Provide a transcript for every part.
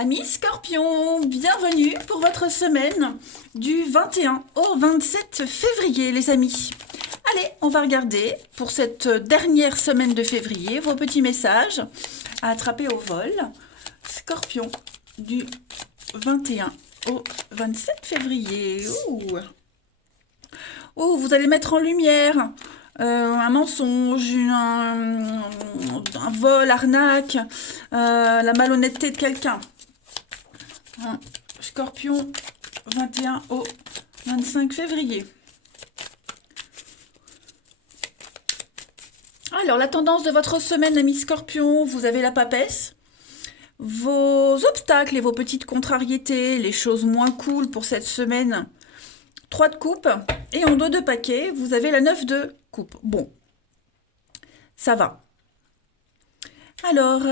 Amis Scorpion, bienvenue pour votre semaine du 21 au 27 février, les amis. Allez, on va regarder pour cette dernière semaine de février vos petits messages à attraper au vol. Scorpion, du 21 au 27 février. Ouh. Oh, vous allez mettre en lumière un mensonge, un vol, arnaque, la malhonnêteté de quelqu'un. Scorpion, 21 au 25 février. Alors, la tendance de votre semaine, amis Scorpion, vous avez la papesse. Vos obstacles et vos petites contrariétés, les choses moins cool pour cette semaine. 3 de coupe. Et en dos de paquet, vous avez la 9 de coupe. Bon, ça va. Alors,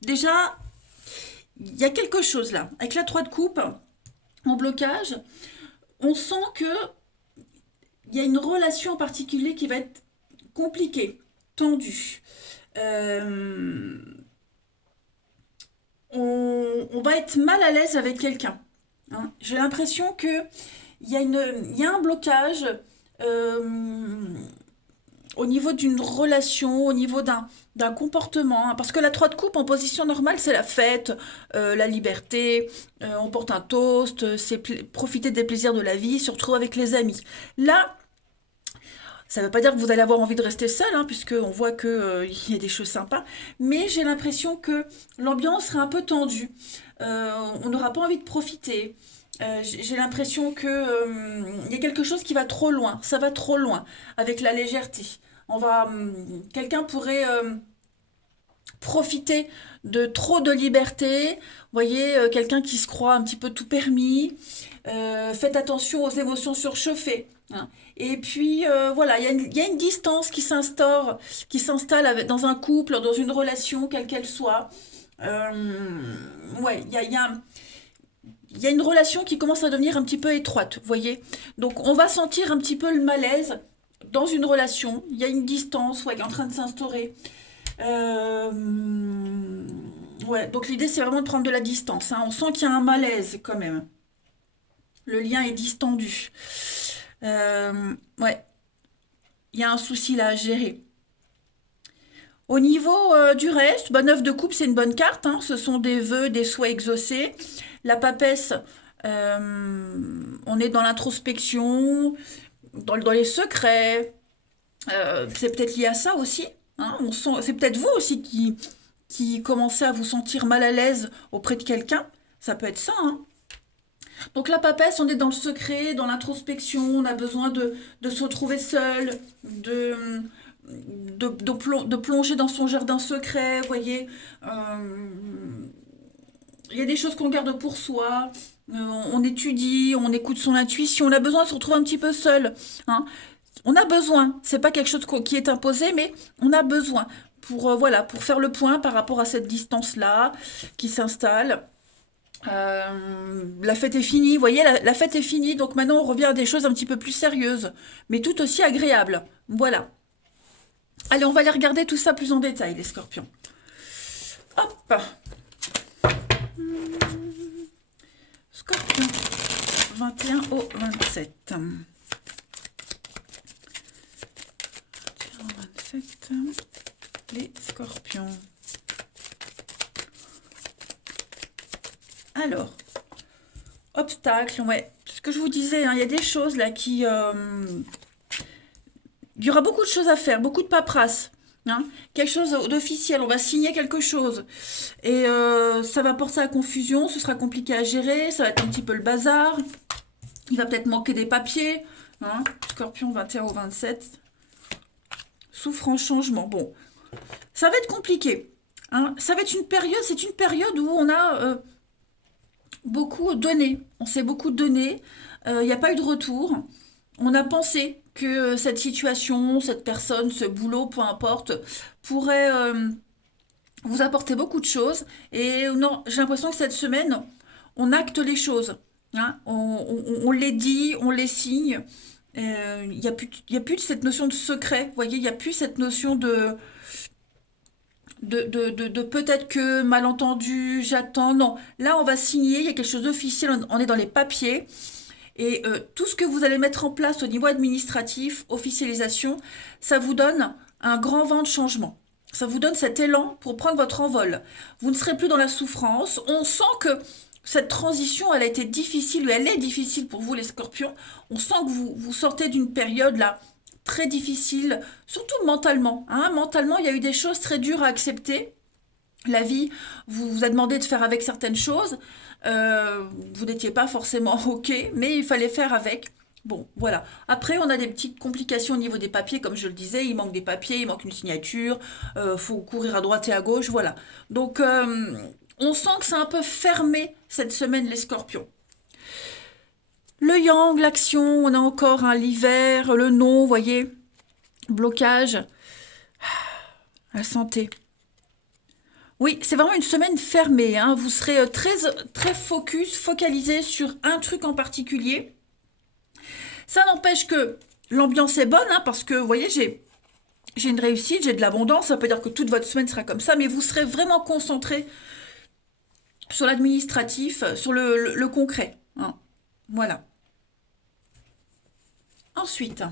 déjà, il y a quelque chose là. Avec la 3 de coupe, en blocage, on sent que il y a une relation en particulier qui va être compliquée, tendue. Euh, on va être mal à l'aise avec quelqu'un. Hein. J'ai l'impression que il y a un blocage euh, au niveau d'une relation, au niveau d'un comportement. Hein. Parce que la 3 de coupe en position normale, c'est la fête, la liberté, on porte un toast, c'est profiter des plaisirs de la vie, se retrouver avec les amis. Là, ça ne veut pas dire que vous allez avoir envie de rester seul, hein, puisqu'on voit qu'il y a des choses sympas, mais j'ai l'impression que l'ambiance sera un peu tendue. On n'aura pas envie de profiter. J'ai l'impression que y a quelque chose qui va trop loin. Ça va trop loin avec la légèreté. Quelqu'un pourrait profiter de trop de liberté. Vous voyez, quelqu'un qui se croit un petit peu tout permis. Faites attention aux émotions surchauffées. Hein. Et puis, voilà, il y a une distance qui s'installe dans un couple, dans une relation, quelle qu'elle soit. Ouais, il y a une relation qui commence à devenir un petit peu étroite, vous voyez. Donc, on va sentir un petit peu le malaise dans une relation. Il y a une distance, ouais, qui est en train de s'instaurer. Euh, ouais, donc l'idée, c'est vraiment de prendre de la distance. Hein. On sent qu'il y a un malaise quand même. Le lien est distendu. Ouais, il y a un souci là à gérer. Au niveau du reste, bah, 9 de coupe, c'est une bonne carte. Hein. Ce sont des vœux, des souhaits exaucés. La papesse, on est dans l'introspection, dans les secrets. C'est peut-être lié à ça aussi. Hein. C'est peut-être vous aussi qui commencez à vous sentir mal à l'aise auprès de quelqu'un. Ça peut être ça. Hein. Donc la papesse, on est dans le secret, dans l'introspection, on a besoin de se retrouver seul, de plonger dans son jardin secret, vous voyez. Il y a des choses qu'on garde pour soi, on étudie, on écoute son intuition, on a besoin de se retrouver un petit peu seul. Hein. On a besoin, c'est pas quelque chose qui est imposé, mais on a besoin pour, voilà, pour faire le point par rapport à cette distance-là qui s'installe. La fête est finie, vous voyez, la fête est finie, donc maintenant on revient à des choses un petit peu plus sérieuses, mais tout aussi agréables. Voilà. Allez, on va aller regarder tout ça plus en détail, les scorpions. Hop. Scorpion, 21 au 27. 21 au 27, les scorpions. Alors, obstacle, ouais. Ce que je vous disais, hein, il y a des choses là qui... il y aura beaucoup de choses à faire, beaucoup de paperasse. Hein. Quelque chose d'officiel, on va signer quelque chose. Et ça va porter à confusion, ce sera compliqué à gérer, ça va être un petit peu le bazar. Il va peut-être manquer des papiers. Hein. Scorpion 21 au 27. Souffrant changement. Bon, ça va être compliqué. Hein. Ça va être une période, c'est une période où on a... beaucoup donné. On s'est beaucoup donné. Il n'y a pas eu de retour. On a pensé que cette situation, cette personne, ce boulot, peu importe, pourrait vous apporter beaucoup de choses. Et non, j'ai l'impression que cette semaine, on acte les choses. Hein. On les dit, on les signe. Il n'y a plus, il y a plus de cette notion de secret. Vous voyez, il n'y a plus cette notion de peut-être que malentendu, j'attends. Non, là, on va signer, il y a quelque chose d'officiel, on est dans les papiers. Et tout ce que vous allez mettre en place au niveau administratif, officialisation, ça vous donne un grand vent de changement. Ça vous donne cet élan pour prendre votre envol. Vous ne serez plus dans la souffrance. On sent que cette transition, elle a été difficile, ou elle est difficile pour vous les scorpions. On sent que vous sortez d'une période là très difficile, surtout mentalement, hein. Mentalement, il y a eu des choses très dures à accepter. La vie vous a demandé de faire avec certaines choses. Vous n'étiez pas forcément OK, mais il fallait faire avec. Bon, voilà. Après, on a des petites complications au niveau des papiers, comme je le disais. Il manque des papiers, il manque une signature. Faut courir à droite et à gauche, voilà. Donc, on sent que c'est un peu fermé cette semaine, les scorpions. Le yang, l'action, on a encore l'hiver, le non, vous voyez. Blocage, la santé. Oui, c'est vraiment une semaine fermée, hein. Vous serez très focalisé sur un truc en particulier. Ça n'empêche que l'ambiance est bonne, hein, parce que, vous voyez, j'ai une réussite, j'ai de l'abondance. Ça peut dire que toute votre semaine sera comme ça, mais vous serez vraiment concentré sur l'administratif, sur le concret, hein. Voilà. Ensuite,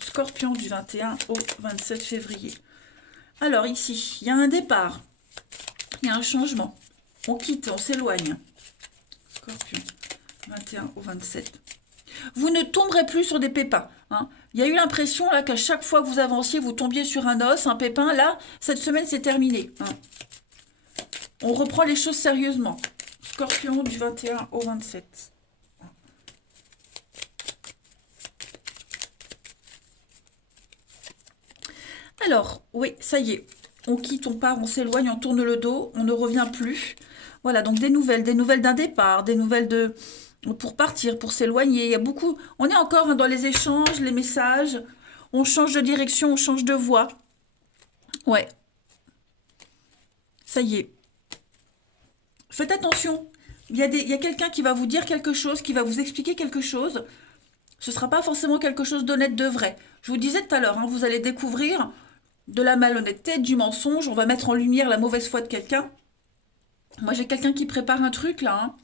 Scorpion du 21 au 27 février. Alors ici, il y a un départ, il y a un changement. On quitte, on s'éloigne. Scorpion, 21 au 27. Vous ne tomberez plus sur des pépins, hein. Il y a eu l'impression là qu'à chaque fois que vous avanciez, vous tombiez sur un os, un pépin. Là, cette semaine, c'est terminé, hein. On reprend les choses sérieusement. Scorpion du 21 au 27. Alors, oui, ça y est. On quitte, on part, on s'éloigne, on tourne le dos, on ne revient plus. Voilà, donc des nouvelles d'un départ, des nouvelles de pour partir, pour s'éloigner. Il y a beaucoup. On est encore, hein, dans les échanges, les messages. On change de direction, on change de voie. Ouais, ça y est. Faites attention. Il y a quelqu'un qui va vous dire quelque chose, qui va vous expliquer quelque chose. Ce ne sera pas forcément quelque chose d'honnête, de vrai. Je vous disais tout à l'heure, hein, vous allez découvrir de la malhonnêteté, du mensonge. On va mettre en lumière la mauvaise foi de quelqu'un. Moi, j'ai quelqu'un qui prépare un truc là, hein.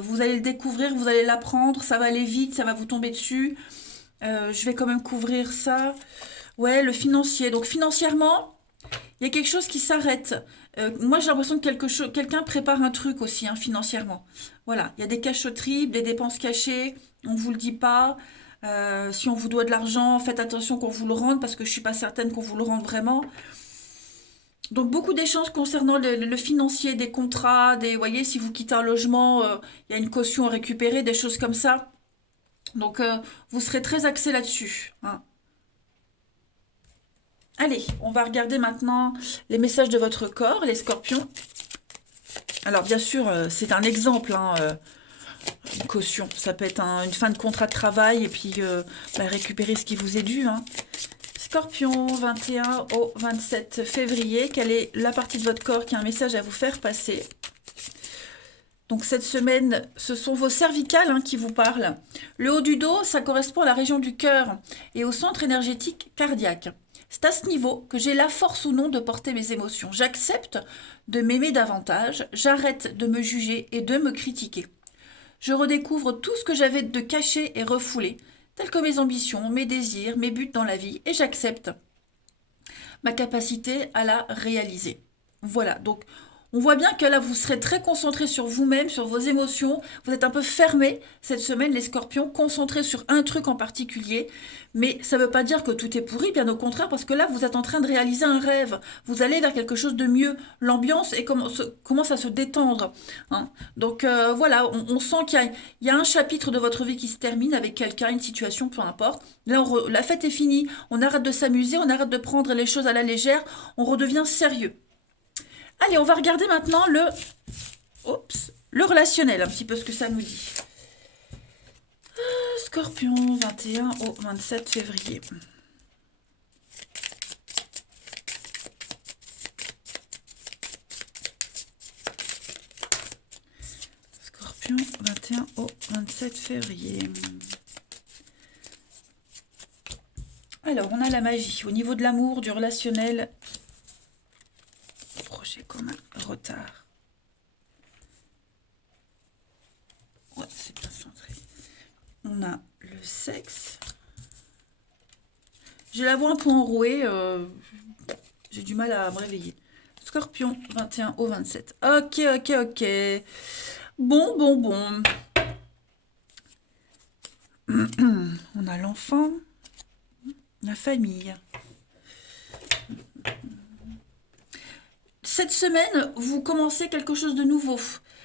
Vous allez le découvrir, vous allez l'apprendre. Ça va aller vite, ça va vous tomber dessus. Je vais quand même couvrir ça. Ouais, le financier. Donc financièrement, il y a quelque chose qui s'arrête. Moi, j'ai l'impression que quelqu'un prépare un truc aussi, hein, financièrement. Voilà, il y a des cachotteries, des dépenses cachées. On ne vous le dit pas. Si on vous doit de l'argent, faites attention qu'on vous le rende parce que je suis pas certaine qu'on vous le rende vraiment. Donc beaucoup d'échanges concernant le financier, des contrats, vous voyez, si vous quittez un logement, il y a une caution à récupérer, des choses comme ça. Donc vous serez très axé là-dessus, hein. Allez, on va regarder maintenant les messages de votre corps, les scorpions. Alors bien sûr, c'est un exemple, hein, une caution. Ça peut être une fin de contrat de travail et puis récupérer ce qui vous est dû, hein. Scorpion, 21 au 27 février, quelle est la partie de votre corps qui a un message à vous faire passer? Donc cette semaine, ce sont vos cervicales, hein, qui vous parlent. Le haut du dos, ça correspond à la région du cœur et au centre énergétique cardiaque. C'est à ce niveau que j'ai la force ou non de porter mes émotions. J'accepte de m'aimer davantage, j'arrête de me juger et de me critiquer. Je redécouvre tout ce que j'avais de caché et refoulé, tels que mes ambitions, mes désirs, mes buts dans la vie, et j'accepte ma capacité à la réaliser. Voilà, donc on voit bien que là, vous serez très concentré sur vous-même, sur vos émotions. Vous êtes un peu fermé cette semaine, les scorpions, concentrés sur un truc en particulier. Mais ça ne veut pas dire que tout est pourri, bien au contraire, parce que là, vous êtes en train de réaliser un rêve. Vous allez vers quelque chose de mieux. L'ambiance commence à se détendre, hein. Donc voilà, on sent il y a un chapitre de votre vie qui se termine avec quelqu'un, une situation, peu importe. Là, la fête est finie. On arrête de s'amuser, on arrête de prendre les choses à la légère. On redevient sérieux. Allez, on va regarder maintenant le relationnel, un petit peu ce que ça nous dit. Scorpion, 21 au 27 février. Scorpion, 21 au 27 février. Alors, on a la magie. Au niveau de l'amour, du relationnel, projet commun, retard. Ouais, c'est bien centré. On a le sexe. J'ai la voix un peu enrouée. J'ai du mal à me réveiller. Scorpion, 21 au 27. Ok, ok, ok. Bon. On a l'enfant, la famille. Cette semaine, vous commencez quelque chose de nouveau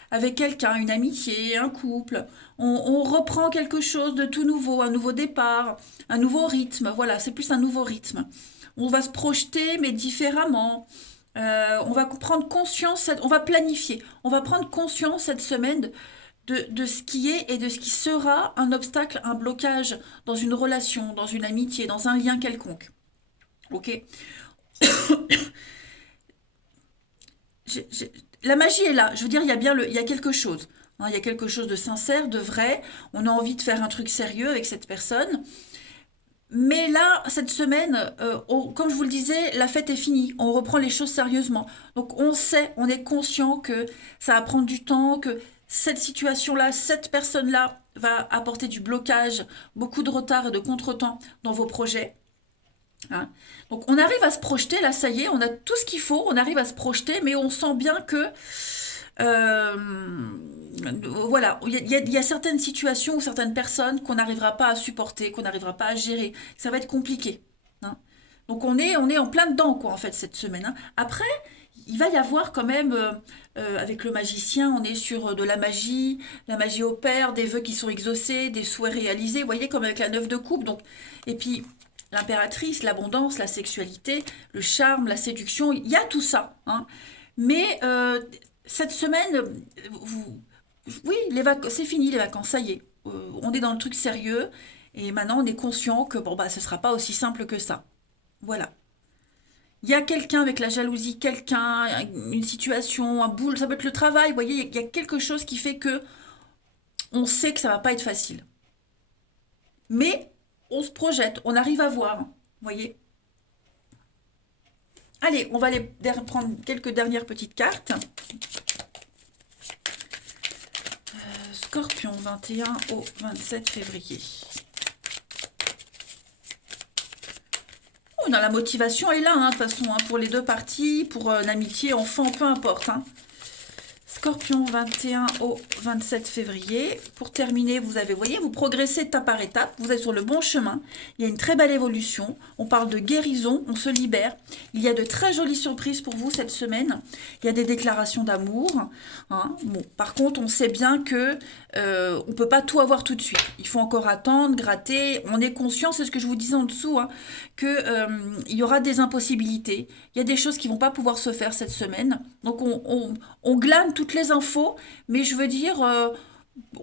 avec quelqu'un, une amitié, un couple. On reprend quelque chose de tout nouveau, un nouveau départ, un nouveau rythme. Voilà, c'est plus un nouveau rythme. On va se projeter, mais différemment. On va prendre conscience, on va planifier. On va prendre conscience cette semaine de ce qui est et de ce qui sera un obstacle, un blocage dans une relation, dans une amitié, dans un lien quelconque. Ok. La magie est là. Je veux dire, il y a quelque chose. Hein, il y a quelque chose de sincère, de vrai. On a envie de faire un truc sérieux avec cette personne. Mais là, cette semaine, comme je vous le disais, la fête est finie. On reprend les choses sérieusement. Donc on sait, on est conscient que ça va prendre du temps, que cette situation-là, cette personne-là va apporter du blocage, beaucoup de retard et de contretemps dans vos projets. Hein. Donc on arrive à se projeter, là ça y est, on a tout ce qu'il faut, on arrive à se projeter, mais on sent bien que euh, voilà, il y a certaines situations ou certaines personnes qu'on n'arrivera pas à supporter, qu'on n'arrivera pas à gérer. Ça va être compliqué. Hein. Donc on est en plein dedans, quoi, en fait, cette semaine. Hein. Après, il va y avoir quand même, avec le magicien, on est sur de la magie opère, des vœux qui sont exaucés, des souhaits réalisés, vous voyez, comme avec la 9 de coupe. Donc, et puis, l'impératrice, l'abondance, la sexualité, le charme, la séduction, il y a tout ça. Hein. Mais cette semaine, vous, oui, c'est fini les vacances, ça y est. On est dans le truc sérieux et maintenant on est conscient que bon bah ce sera pas aussi simple que ça. Voilà. Il y a quelqu'un avec la jalousie, quelqu'un, une situation, un boule, ça peut être le travail, vous voyez, il y a quelque chose qui fait que on sait que ça va pas être facile. Mais on se projette, on arrive à voir, vous voyez. Allez, on va aller prendre quelques dernières petites cartes. Scorpion, 21 au 27 février. Oh, la motivation est là, hein, de toute façon, hein, pour les deux parties, pour l'amitié, enfant, peu importe. Hein. Scorpion, 21 au 27 février. Pour terminer, vous voyez, vous progressez étape par étape. Vous êtes sur le bon chemin. Il y a une très belle évolution. On parle de guérison, on se libère. Il y a de très jolies surprises pour vous cette semaine. Il y a des déclarations d'amour. Hein. Bon, par contre, on sait bien que on ne peut pas tout avoir tout de suite. Il faut encore attendre, gratter. On est conscient, c'est ce que je vous disais en dessous, hein, que il y aura des impossibilités. Il y a des choses qui vont pas pouvoir se faire cette semaine. Donc on glane toutes les infos, mais je veux dire,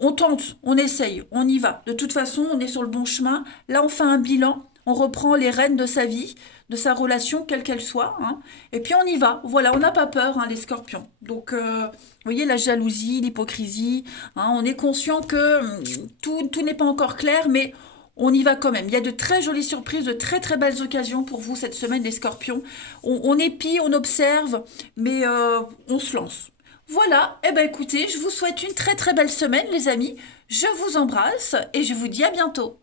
on tente, on essaye, on y va. De toute façon, on est sur le bon chemin. Là, on fait un bilan, on reprend les rênes de sa vie, de sa relation, quelle qu'elle soit. Hein, et puis on y va. Voilà, on n'a pas peur, hein, les scorpions. Donc, vous voyez, la jalousie, l'hypocrisie, hein, on est conscient que tout n'est pas encore clair, mais on y va quand même. Il y a de très jolies surprises, de très très belles occasions pour vous cette semaine, les scorpions. On épie, on observe, mais on se lance. Voilà, eh ben écoutez, je vous souhaite une très très belle semaine les amis. Je vous embrasse et je vous dis à bientôt.